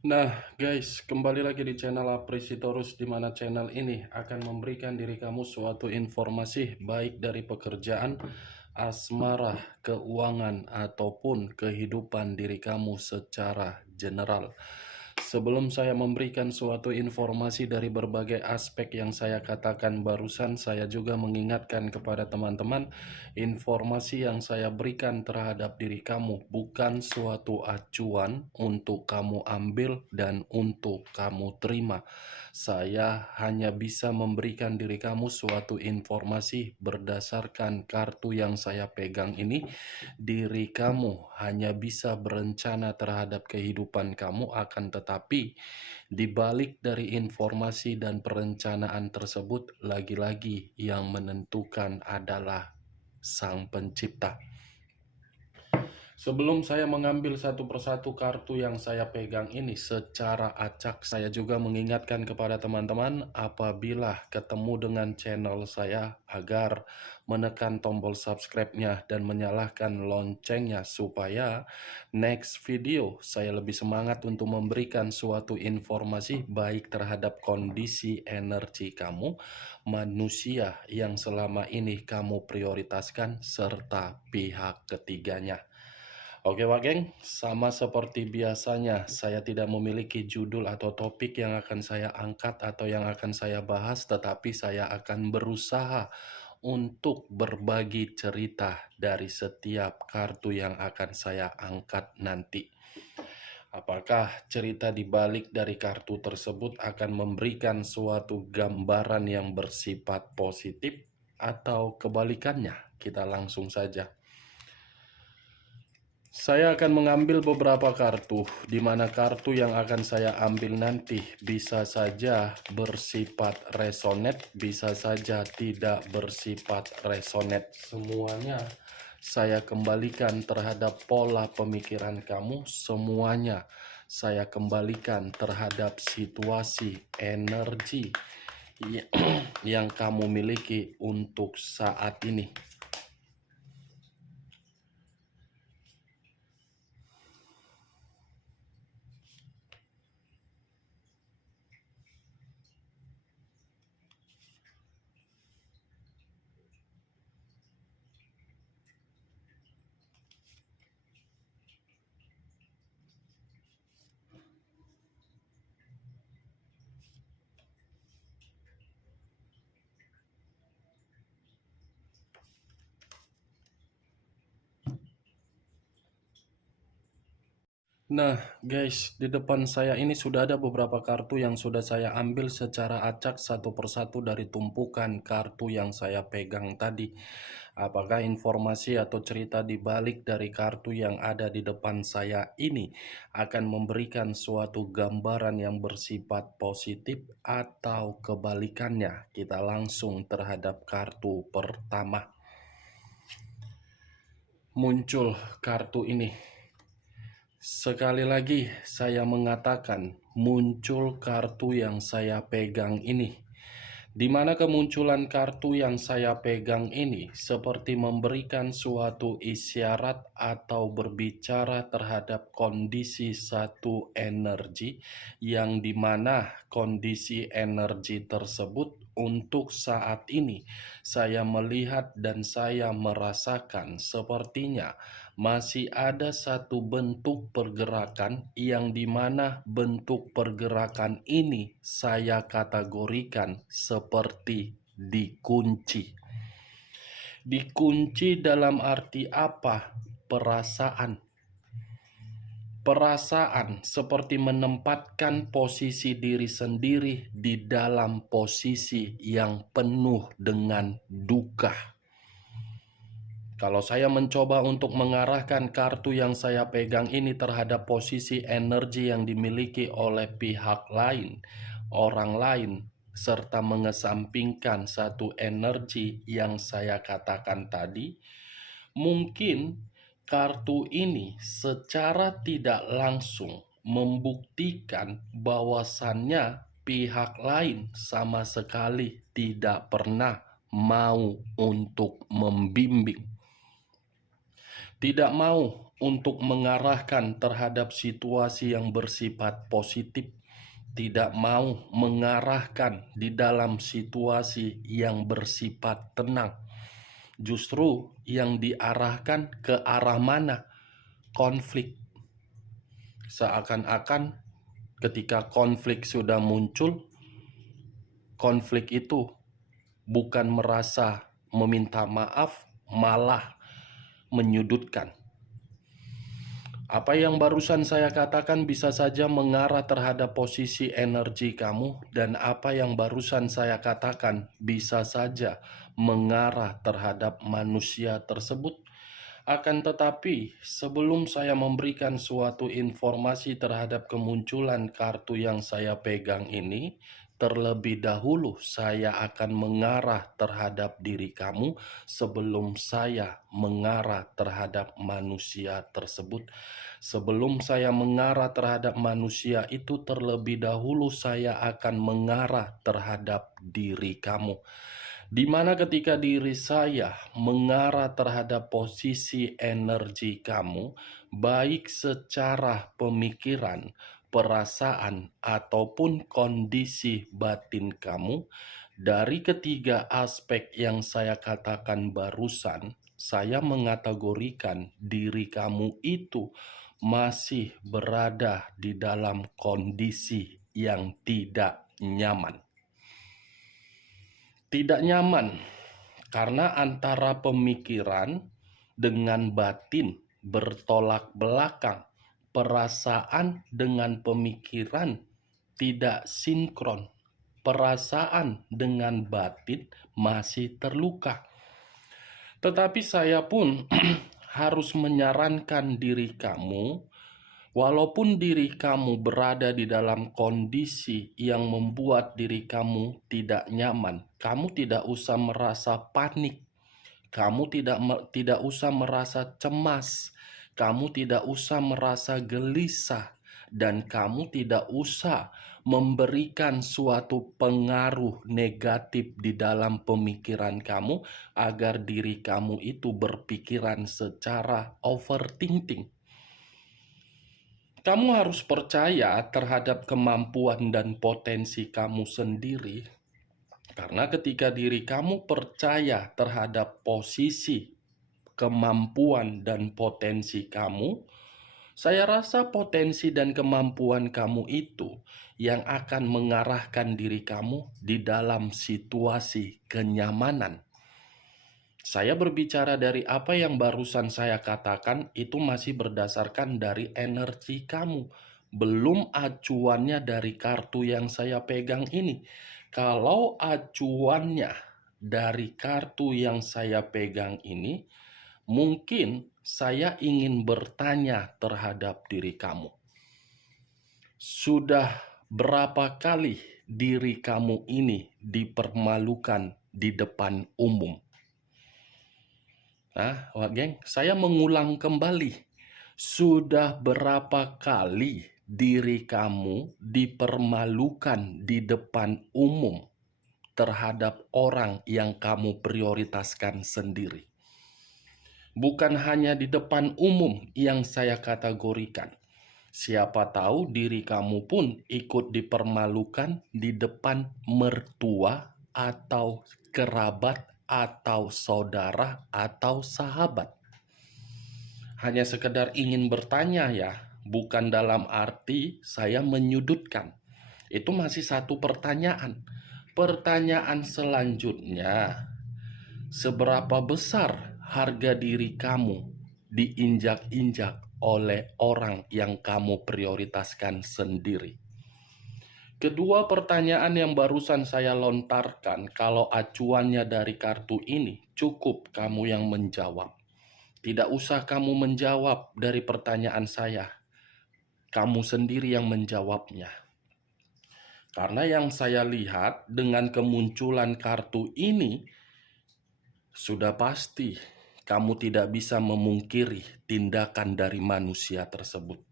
Nah, guys, kembali lagi di channel Aprisitorus, di mana channel ini akan memberikan diri kamu suatu informasi baik dari pekerjaan, asmara, keuangan, ataupun kehidupan diri kamu secara general. Sebelum saya memberikan suatu informasi dari berbagai aspek yang saya katakan barusan, saya juga mengingatkan kepada teman-teman, informasi yang saya berikan terhadap diri kamu bukan suatu acuan untuk kamu ambil dan untuk kamu terima. Saya hanya bisa memberikan diri kamu suatu informasi berdasarkan kartu yang saya pegang ini. Diri kamu hanya bisa berencana terhadap kehidupan kamu, akan tetapi di balik dari informasi dan perencanaan tersebut, lagi-lagi yang menentukan adalah Sang Pencipta. Sebelum saya mengambil satu persatu kartu yang saya pegang ini secara acak, saya juga mengingatkan kepada teman-teman apabila ketemu dengan channel saya agar menekan tombol subscribe-nya dan menyalakan loncengnya supaya next video saya lebih semangat untuk memberikan suatu informasi baik terhadap kondisi energi kamu, manusia yang selama ini kamu prioritaskan, serta pihak ketiganya. Oke Pak Geng, sama seperti biasanya saya tidak memiliki judul atau topik yang akan saya angkat atau yang akan saya bahas, tetapi saya akan berusaha untuk berbagi cerita dari setiap kartu yang akan saya angkat nanti. Apakah cerita di balik dari kartu tersebut akan memberikan suatu gambaran yang bersifat positif atau kebalikannya? Kita langsung saja. Saya akan mengambil beberapa kartu, di mana kartu yang akan saya ambil nanti bisa saja bersifat resonate, bisa saja tidak bersifat resonate. Semuanya saya kembalikan terhadap pola pemikiran kamu, semuanya saya kembalikan terhadap situasi energi yang kamu miliki untuk saat ini. Nah guys, di depan saya ini sudah ada beberapa kartu yang sudah saya ambil secara acak satu persatu dari tumpukan kartu yang saya pegang tadi. Apakah informasi atau cerita di balik dari kartu yang ada di depan saya ini akan memberikan suatu gambaran yang bersifat positif atau kebalikannya? Kita langsung terhadap kartu pertama. Muncul kartu ini. Sekali lagi saya mengatakan, muncul kartu yang saya pegang ini. Di mana kemunculan kartu yang saya pegang ini seperti memberikan suatu isyarat atau berbicara terhadap kondisi satu energi, yang dimana kondisi energi tersebut untuk saat ini saya melihat dan saya merasakan sepertinya masih ada satu bentuk pergerakan, yang dimana bentuk pergerakan ini saya kategorikan seperti dikunci. Dikunci dalam arti apa? Perasaan. Perasaan seperti menempatkan posisi diri sendiri di dalam posisi yang penuh dengan duka. Kalau saya mencoba untuk mengarahkan kartu yang saya pegang ini terhadap posisi energi yang dimiliki oleh pihak lain, orang lain, serta mengesampingkan satu energi yang saya katakan tadi, mungkin kartu ini secara tidak langsung membuktikan bahwasannya pihak lain sama sekali tidak pernah mau untuk membimbing. tidak mau untuk mengarahkan terhadap situasi yang bersifat positif, tidak mau mengarahkan di dalam situasi yang bersifat tenang. Justru yang diarahkan ke arah mana? Konflik. Seakan-akan ketika konflik sudah muncul, konflik itu bukan merasa meminta maaf, malah menyudutkan. Apa yang barusan saya katakan bisa saja mengarah terhadap posisi energi kamu, dan apa yang barusan saya katakan bisa saja mengarah terhadap manusia tersebut. Akan tetapi, sebelum saya memberikan suatu informasi terhadap kemunculan kartu yang saya pegang ini, terlebih dahulu saya akan mengarah terhadap diri kamu sebelum saya mengarah terhadap manusia tersebut. Sebelum saya mengarah terhadap manusia itu, terlebih dahulu saya akan mengarah terhadap diri kamu. Di mana ketika diri saya mengarah terhadap posisi energi kamu, baik secara pemikiran, perasaan, ataupun kondisi batin kamu, dari ketiga aspek yang saya katakan barusan, saya mengategorikan diri kamu itu masih berada di dalam kondisi yang tidak nyaman. Tidak nyaman karena antara pemikiran dengan batin bertolak belakang. Perasaan dengan pemikiran tidak sinkron. Perasaan dengan batin masih terluka. Tetapi saya pun harus menyarankan diri kamu, walaupun diri kamu berada di dalam kondisi yang membuat diri kamu tidak nyaman, kamu tidak usah merasa panik, kamu tidak usah merasa cemas, kamu tidak usah merasa gelisah, dan kamu tidak usah memberikan suatu pengaruh negatif di dalam pemikiran kamu agar diri kamu itu berpikiran secara overthinking. Kamu harus percaya terhadap kemampuan dan potensi kamu sendiri, karena ketika diri kamu percaya terhadap posisi, kemampuan, dan potensi kamu, saya rasa potensi dan kemampuan kamu itu yang akan mengarahkan diri kamu di dalam situasi kenyamanan. Saya berbicara dari apa yang barusan saya katakan itu masih berdasarkan dari energi kamu. Belum acuannya dari kartu yang saya pegang ini. Kalau acuannya dari kartu yang saya pegang ini, mungkin saya ingin bertanya terhadap diri kamu. Sudah berapa kali diri kamu ini dipermalukan di depan umum? Wah geng, saya mengulang kembali. Sudah berapa kali diri kamu dipermalukan di depan umum terhadap orang yang kamu prioritaskan sendiri? Bukan hanya di depan umum yang saya kategorikan. Siapa tahu diri kamu pun ikut dipermalukan di depan mertua atau kerabat atau saudara atau sahabat. Hanya sekedar ingin bertanya ya, bukan dalam arti saya menyudutkan. Itu masih satu pertanyaan. Pertanyaan selanjutnya, seberapa besar harga diri kamu diinjak-injak oleh orang yang kamu prioritaskan sendiri? Kedua pertanyaan yang barusan saya lontarkan, kalau acuannya dari kartu ini, cukup kamu yang menjawab. Tidak usah kamu menjawab dari pertanyaan saya. Kamu sendiri yang menjawabnya. Karena yang saya lihat dengan kemunculan kartu ini, sudah pasti kamu tidak bisa memungkiri tindakan dari manusia tersebut.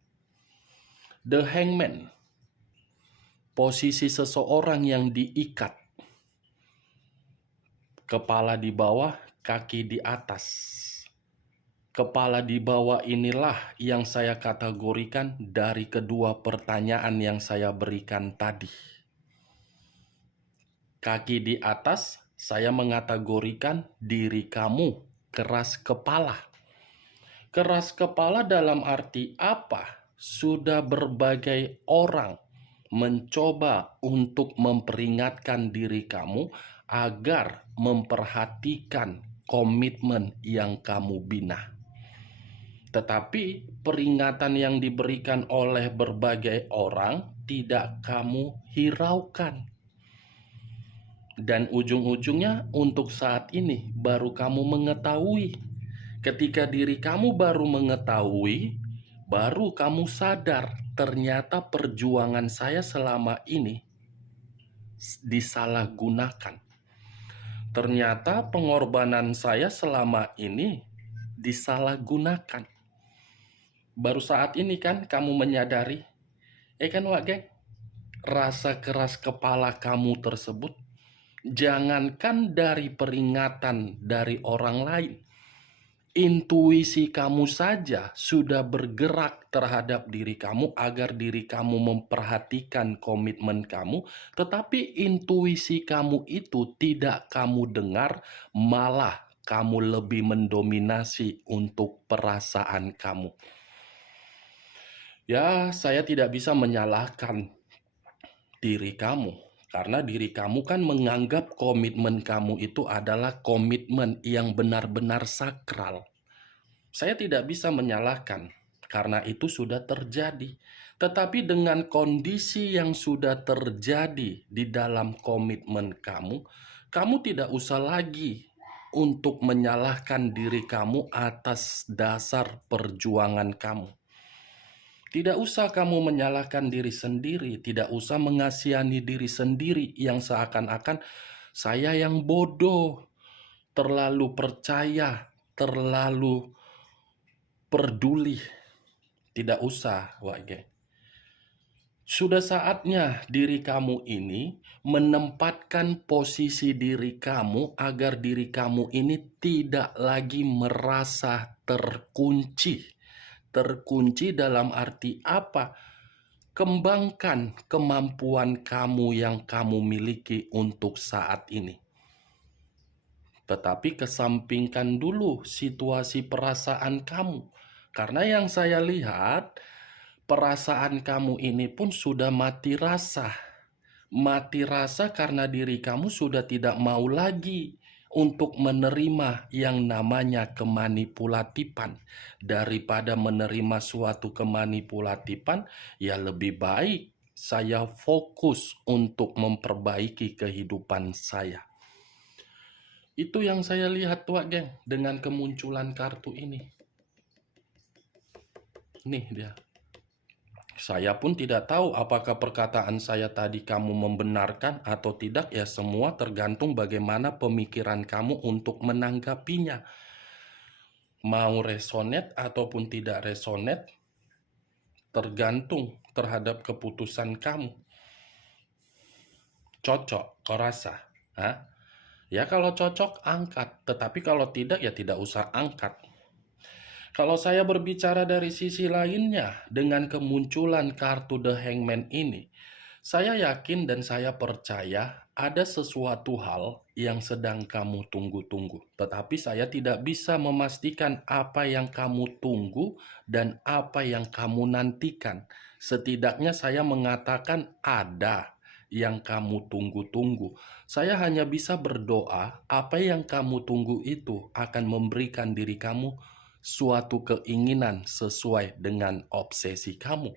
The Hangman. Posisi seseorang yang diikat, kepala di bawah, kaki di atas. Kepala di bawah inilah yang saya kategorikan dari kedua pertanyaan yang saya berikan tadi. Kaki di atas, saya mengategorikan diri kamu keras kepala. Keras kepala dalam arti apa? Sudah berbagai orang mencoba untuk memperingatkan diri kamu agar memperhatikan komitmen yang kamu bina. Tetapi peringatan yang diberikan oleh berbagai orang tidak kamu hiraukan. Dan ujung-ujungnya untuk saat ini baru kamu mengetahui. Ketika diri kamu baru mengetahui, baru kamu sadar ternyata perjuangan saya selama ini disalahgunakan. Ternyata pengorbanan saya selama ini disalahgunakan. Baru saat ini kan kamu menyadari, kan Wak Geng, rasa keras kepala kamu tersebut, jangankan dari peringatan dari orang lain, intuisi kamu saja sudah bergerak terhadap diri kamu agar diri kamu memperhatikan komitmen kamu, tetapi intuisi kamu itu tidak kamu dengar, malah kamu lebih mendominasi untuk perasaan kamu. Ya, saya tidak bisa menyalahkan diri kamu, karena diri kamu kan menganggap komitmen kamu itu adalah komitmen yang benar-benar sakral. Saya tidak bisa menyalahkan, karena itu sudah terjadi. Tetapi dengan kondisi yang sudah terjadi di dalam komitmen kamu, kamu tidak usah lagi untuk menyalahkan diri kamu atas dasar perjuangan kamu. Tidak usah kamu menyalahkan diri sendiri, tidak usah mengasihani diri sendiri yang seakan-akan saya yang bodoh, terlalu percaya, terlalu peduli. Tidak usah, Wage. Sudah saatnya diri kamu ini menempatkan posisi diri kamu agar diri kamu ini tidak lagi merasa terkunci. Terkunci dalam arti apa? Kembangkan kemampuan kamu yang kamu miliki untuk saat ini. Tetapi kesampingkan dulu situasi perasaan kamu. Karena yang saya lihat, perasaan kamu ini pun sudah mati rasa. Mati rasa karena diri kamu sudah tidak mau lagi untuk menerima yang namanya kemanipulatifan. Daripada menerima suatu kemanipulatifan, ya lebih baik saya fokus untuk memperbaiki kehidupan saya. Itu yang saya lihat, Wak Geng, dengan kemunculan kartu ini. Nih dia. Saya pun tidak tahu apakah perkataan saya tadi kamu membenarkan atau tidak, ya semua tergantung bagaimana pemikiran kamu untuk menanggapinya. Mau resonate ataupun tidak resonate, tergantung terhadap keputusan kamu. Cocok, kau rasa? Hah? Ya kalau cocok, angkat. Tetapi kalau tidak, ya tidak usah angkat. Kalau saya berbicara dari sisi lainnya, dengan kemunculan kartu The Hangman ini, saya yakin dan saya percaya ada sesuatu hal yang sedang kamu tunggu-tunggu. Tetapi saya tidak bisa memastikan apa yang kamu tunggu dan apa yang kamu nantikan. Setidaknya saya mengatakan ada yang kamu tunggu-tunggu. Saya hanya bisa berdoa apa yang kamu tunggu itu akan memberikan diri kamu suatu keinginan sesuai dengan obsesi kamu.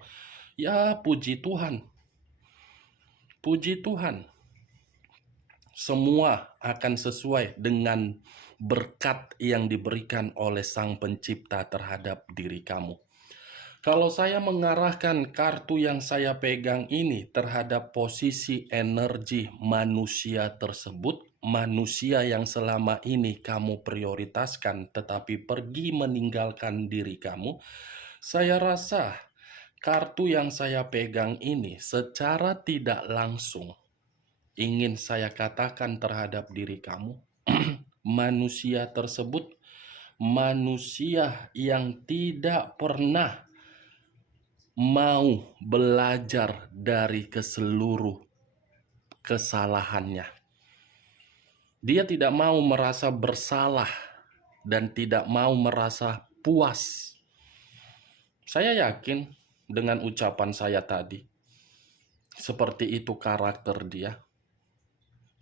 Ya, puji Tuhan. Puji Tuhan. Semua akan sesuai dengan berkat yang diberikan oleh Sang Pencipta terhadap diri kamu. Kalau saya mengarahkan kartu yang saya pegang ini terhadap posisi energi manusia tersebut, manusia yang selama ini kamu prioritaskan tetapi pergi meninggalkan diri kamu, saya rasa kartu yang saya pegang ini secara tidak langsung ingin saya katakan terhadap diri kamu, manusia tersebut manusia yang tidak pernah mau belajar dari seluruh kesalahannya. Dia tidak mau merasa bersalah dan tidak mau merasa puas. Saya yakin dengan ucapan saya tadi, seperti itu karakter dia.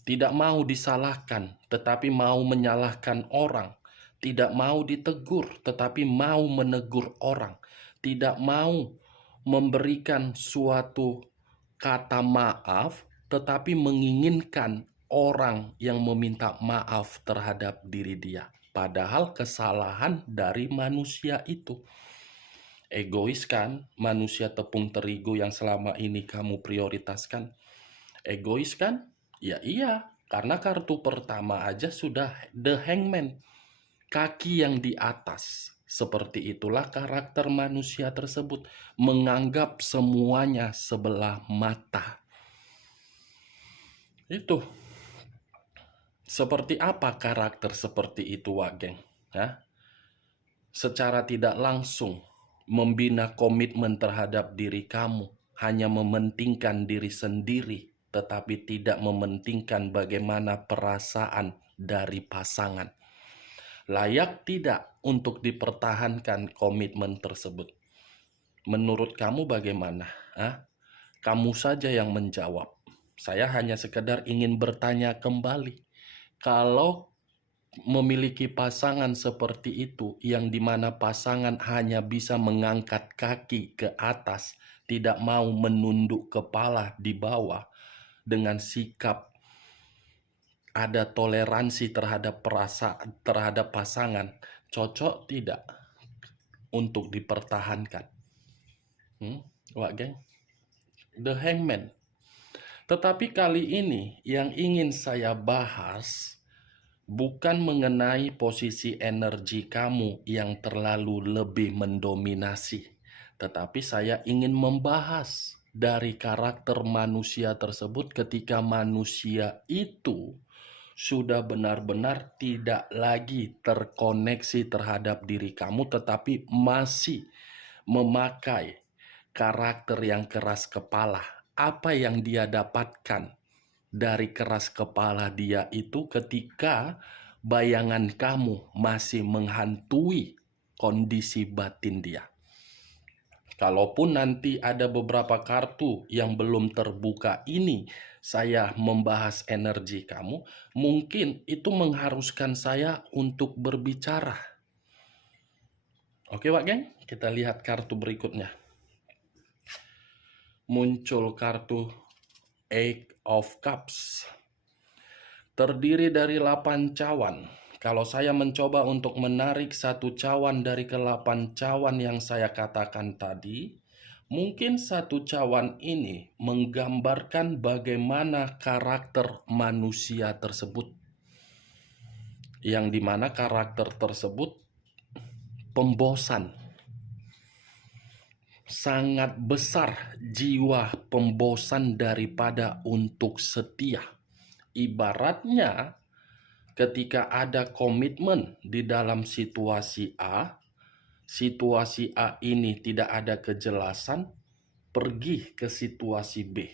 Tidak mau disalahkan, tetapi mau menyalahkan orang. Tidak mau ditegur, tetapi mau menegur orang. Tidak mau memberikan suatu kata maaf, tetapi menginginkan orang yang meminta maaf terhadap diri dia. Padahal kesalahan dari manusia itu. Egois kan, manusia tepung terigu yang selama ini kamu prioritaskan. Egois kan? Ya iya, karena kartu pertama aja sudah The Hangman, kaki yang di atas. Seperti itulah karakter manusia tersebut, menganggap semuanya sebelah mata. Itu. Seperti apa karakter seperti itu, Wak Geng? Secara tidak langsung membina komitmen terhadap diri kamu, hanya mementingkan diri sendiri, tetapi tidak mementingkan bagaimana perasaan dari pasangan. Layak tidak untuk dipertahankan komitmen tersebut? Menurut kamu bagaimana? Kamu saja yang menjawab. Saya hanya sekedar ingin bertanya kembali. Kalau memiliki pasangan seperti itu, yang dimana pasangan hanya bisa mengangkat kaki ke atas, tidak mau menunduk kepala di bawah, dengan sikap ada toleransi terhadap terhadap pasangan, cocok tidak untuk dipertahankan? Wak Geng, The Hangman. Tetapi kali ini yang ingin saya bahas bukan mengenai posisi energi kamu yang terlalu lebih mendominasi, tetapi saya ingin membahas dari karakter manusia tersebut ketika manusia itu sudah benar-benar tidak lagi terkoneksi terhadap diri kamu, tetapi masih memakai karakter yang keras kepala. Apa yang dia dapatkan dari keras kepala dia itu ketika bayangan kamu masih menghantui kondisi batin dia. Kalaupun nanti ada beberapa kartu yang belum terbuka ini, saya membahas energi kamu, mungkin itu mengharuskan saya untuk berbicara. Oke, Wak Geng, kita lihat kartu berikutnya. Muncul kartu Eight of Cups. Terdiri dari 8 cawan. Kalau saya mencoba untuk menarik satu cawan dari ke-8 cawan yang saya katakan tadi, mungkin satu cawan ini menggambarkan bagaimana karakter manusia tersebut. Yang dimana karakter tersebut pembosan. Sangat besar jiwa pembosan daripada untuk setia. Ibaratnya ketika ada komitmen di dalam situasi A ini tidak ada kejelasan, pergi ke situasi B.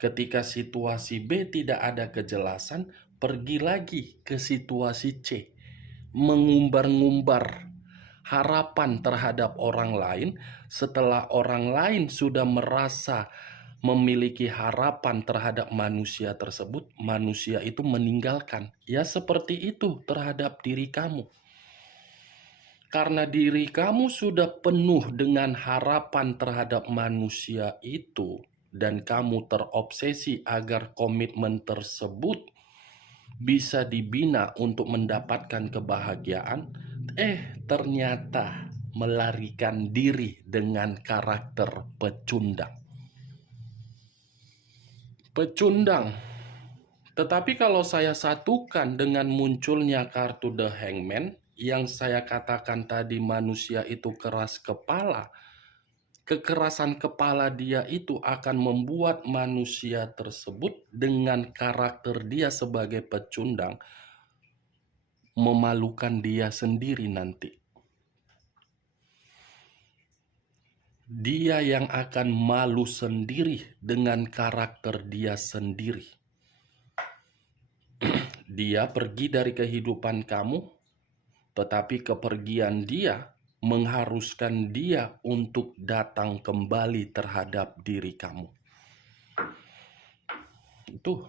Ketika situasi B tidak ada kejelasan, pergi lagi ke situasi C. Mengumbar-ngumbar harapan terhadap orang lain setelah orang lain sudah merasa memiliki harapan terhadap manusia tersebut, manusia itu meninggalkan. Ya seperti itu terhadap diri kamu. Karena diri kamu sudah penuh dengan harapan terhadap manusia itu, dan kamu terobsesi agar komitmen tersebut bisa dibina untuk mendapatkan kebahagiaan, ternyata melarikan diri dengan karakter pecundang. Tetapi kalau saya satukan dengan munculnya kartu The Hangman, yang saya katakan tadi manusia itu keras kepala, kekerasan kepala dia itu akan membuat manusia tersebut dengan karakter dia sebagai pecundang memalukan dia sendiri nanti. Dia yang akan malu sendiri dengan karakter dia sendiri. Dia pergi dari kehidupan kamu, tetapi kepergian dia mengharuskan dia untuk datang kembali terhadap diri kamu. Itu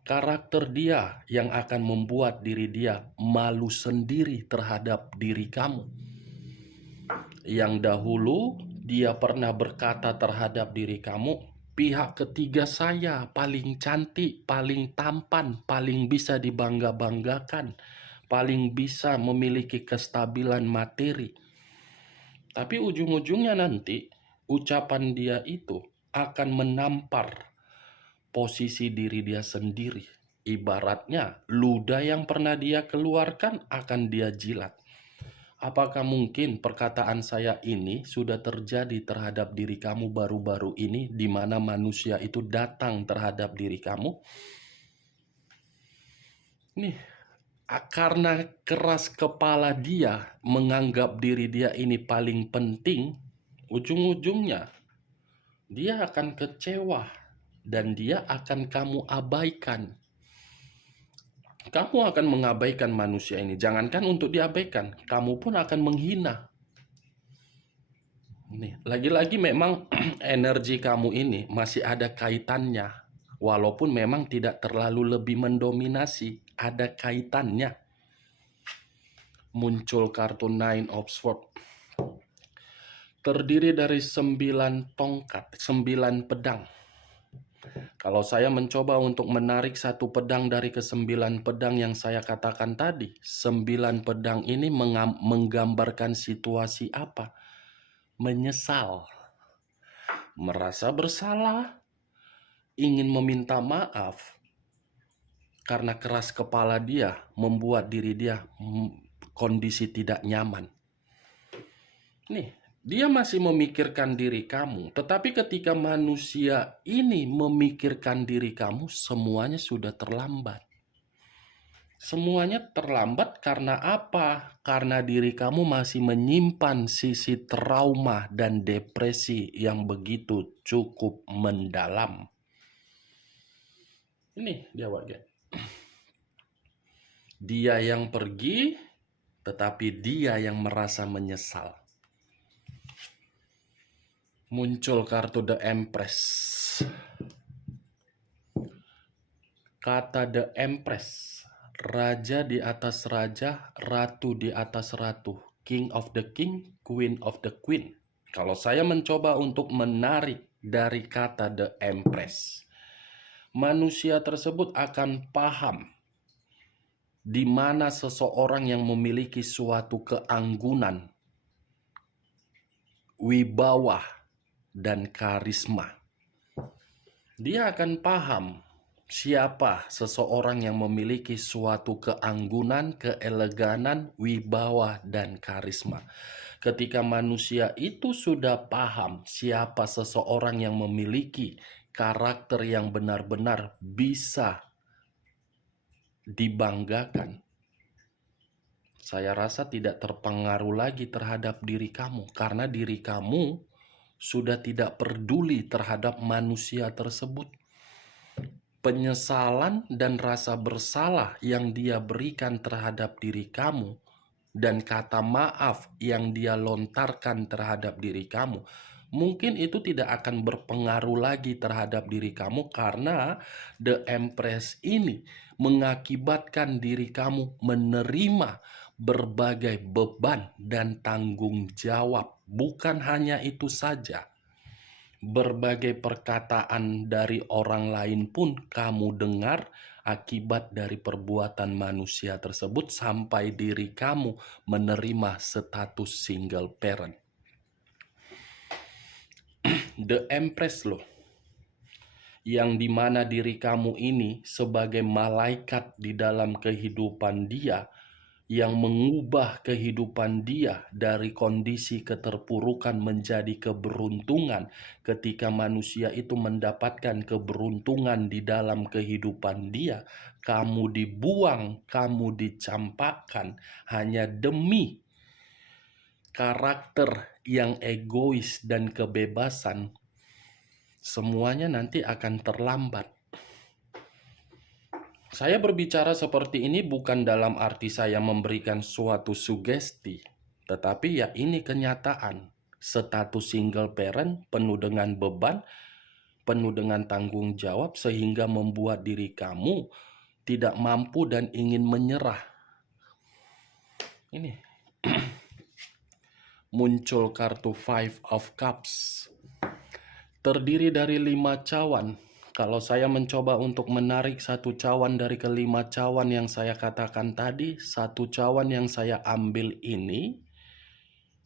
karakter dia yang akan membuat diri dia malu sendiri terhadap diri kamu. Yang dahulu dia pernah berkata terhadap diri kamu, pihak ketiga saya paling cantik, paling tampan, paling bisa dibangga-banggakan, paling bisa memiliki kestabilan materi. Tapi ujung-ujungnya nanti ucapan dia itu akan menampar posisi diri dia sendiri. Ibaratnya ludah yang pernah dia keluarkan akan dia jilat. Apakah mungkin perkataan saya ini sudah terjadi terhadap diri kamu baru-baru ini, di mana manusia itu datang terhadap diri kamu? Nih, karena keras kepala dia menganggap diri dia ini paling penting, ujung-ujungnya dia akan kecewa dan dia akan kamu abaikan. Kamu akan mengabaikan manusia ini. Jangankan untuk diabaikan, kamu pun akan menghina. Nih, lagi-lagi memang energi kamu ini masih ada kaitannya. Walaupun memang tidak terlalu lebih mendominasi, ada kaitannya. Muncul kartu Nine of Swords. Terdiri dari 9 tongkat, 9 pedang. Kalau saya mencoba untuk menarik satu pedang dari ke-9 pedang yang saya katakan tadi, 9 pedang ini menggambarkan situasi apa? Menyesal, merasa bersalah, ingin meminta maaf, karena keras kepala dia membuat diri dia kondisi tidak nyaman. Nih, dia masih memikirkan diri kamu, tetapi ketika manusia ini memikirkan diri kamu, semuanya sudah terlambat. Semuanya terlambat karena apa? Karena diri kamu masih menyimpan sisi trauma dan depresi yang begitu cukup mendalam. Ini dia warga. Dia yang pergi, tetapi dia yang merasa menyesal. Muncul kartu The Empress. Kata The Empress, raja di atas raja, ratu di atas ratu, king of the king, queen of the queen. Kalau saya mencoba untuk menarik dari kata The Empress, manusia tersebut akan paham di mana seseorang yang memiliki suatu keanggunan, wibawa, dan karisma. Dia akan paham siapa seseorang yang memiliki suatu keanggunan, keeleganan, wibawa, dan karisma. Ketika manusia itu sudah paham siapa seseorang yang memiliki karakter yang benar-benar bisa dibanggakan, saya rasa tidak terpengaruh lagi terhadap diri kamu, karena diri kamu sudah tidak peduli terhadap manusia tersebut. Penyesalan dan rasa bersalah yang dia berikan terhadap diri kamu dan kata maaf yang dia lontarkan terhadap diri kamu, mungkin itu tidak akan berpengaruh lagi terhadap diri kamu, karena The Empress ini mengakibatkan diri kamu menerima berbagai beban dan tanggung jawab. Bukan hanya itu saja, berbagai perkataan dari orang lain pun kamu dengar akibat dari perbuatan manusia tersebut, sampai diri kamu menerima status single parent. The Empress loh, yang dimana diri kamu ini sebagai malaikat di dalam kehidupan dia, yang mengubah kehidupan dia dari kondisi keterpurukan menjadi keberuntungan. Ketika manusia itu mendapatkan keberuntungan di dalam kehidupan dia, kamu dibuang, kamu dicampakkan hanya demi karakter yang egois dan kebebasan, semuanya nanti akan terlambat. Saya berbicara seperti ini bukan dalam arti saya memberikan suatu sugesti, tetapi ya ini kenyataan. Status single parent penuh dengan beban, penuh dengan tanggung jawab, sehingga membuat diri kamu tidak mampu dan ingin menyerah. Ini muncul kartu Five of Cups. Terdiri dari 5 cawan. Kalau saya mencoba untuk menarik satu cawan dari kelima cawan yang saya katakan tadi, satu cawan yang saya ambil ini,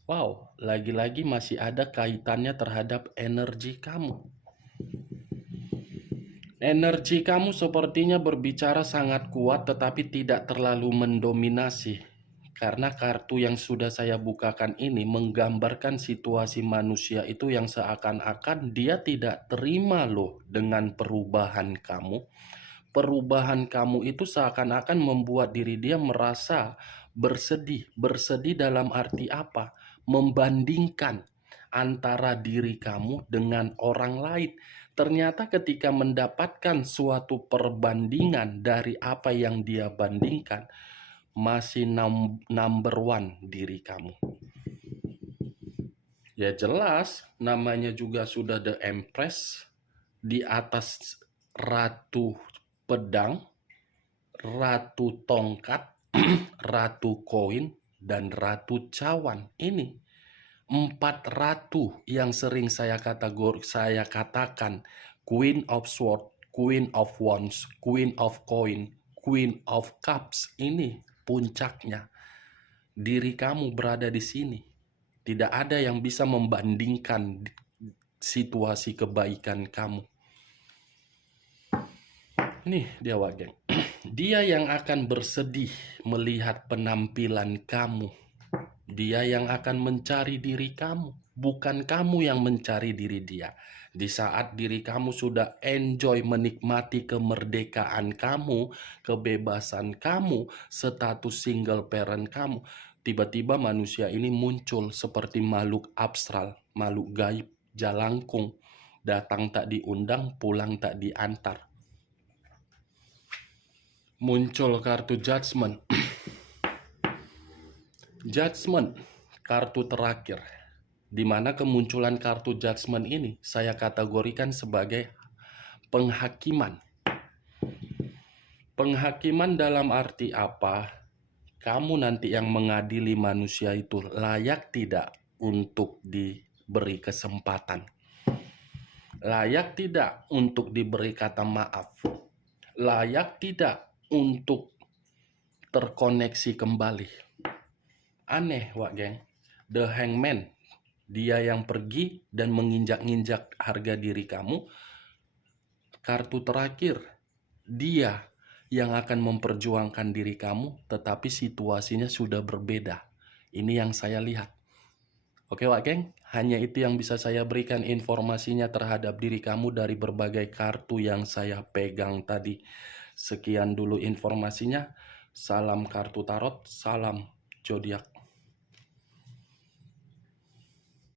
wow, lagi-lagi masih ada kaitannya terhadap energi kamu. Energi kamu sepertinya berbicara sangat kuat tetapi tidak terlalu mendominasi. Karena kartu yang sudah saya bukakan ini menggambarkan situasi manusia itu yang seakan-akan dia tidak terima loh dengan perubahan kamu. Perubahan kamu itu seakan-akan membuat diri dia merasa bersedih. Bersedih dalam arti apa? Membandingkan antara diri kamu dengan orang lain. Ternyata ketika mendapatkan suatu perbandingan dari apa yang dia bandingkan, masih number one diri kamu. Ya jelas, namanya juga sudah The Empress, di atas ratu pedang, ratu tongkat, ratu koin, dan ratu cawan. Ini 4 ratu yang sering saya katakan Queen of Sword, Queen of Wands, Queen of Coin, Queen of Cups. Ini puncaknya. Diri kamu berada di sini. Tidak ada yang bisa membandingkan situasi kebaikan kamu. Nih dia Wageng. Dia yang akan bersedih melihat penampilan kamu. Dia yang akan mencari diri kamu, bukan kamu yang mencari diri dia. Di saat diri kamu sudah enjoy menikmati kemerdekaan kamu, kebebasan kamu, status single parent kamu, tiba-tiba manusia ini muncul seperti makhluk abstral, makhluk gaib, jalangkung, datang tak diundang, pulang tak diantar. Muncul kartu Judgment. Judgment, kartu terakhir. Di mana kemunculan kartu Judgment ini saya kategorikan sebagai penghakiman. Penghakiman dalam arti apa? Kamu nanti yang mengadili manusia itu layak tidak untuk diberi kesempatan? Layak tidak untuk diberi kata maaf? Layak tidak untuk terkoneksi kembali? Aneh, Wak Geng. The Hangman, dia yang pergi dan menginjak-injak harga diri kamu. Kartu terakhir, dia yang akan memperjuangkan diri kamu, tetapi situasinya sudah berbeda. Ini yang saya lihat. Oke Wak Geng, hanya itu yang bisa saya berikan informasinya terhadap diri kamu dari berbagai kartu yang saya pegang tadi. Sekian dulu informasinya. Salam kartu tarot, salam zodiak.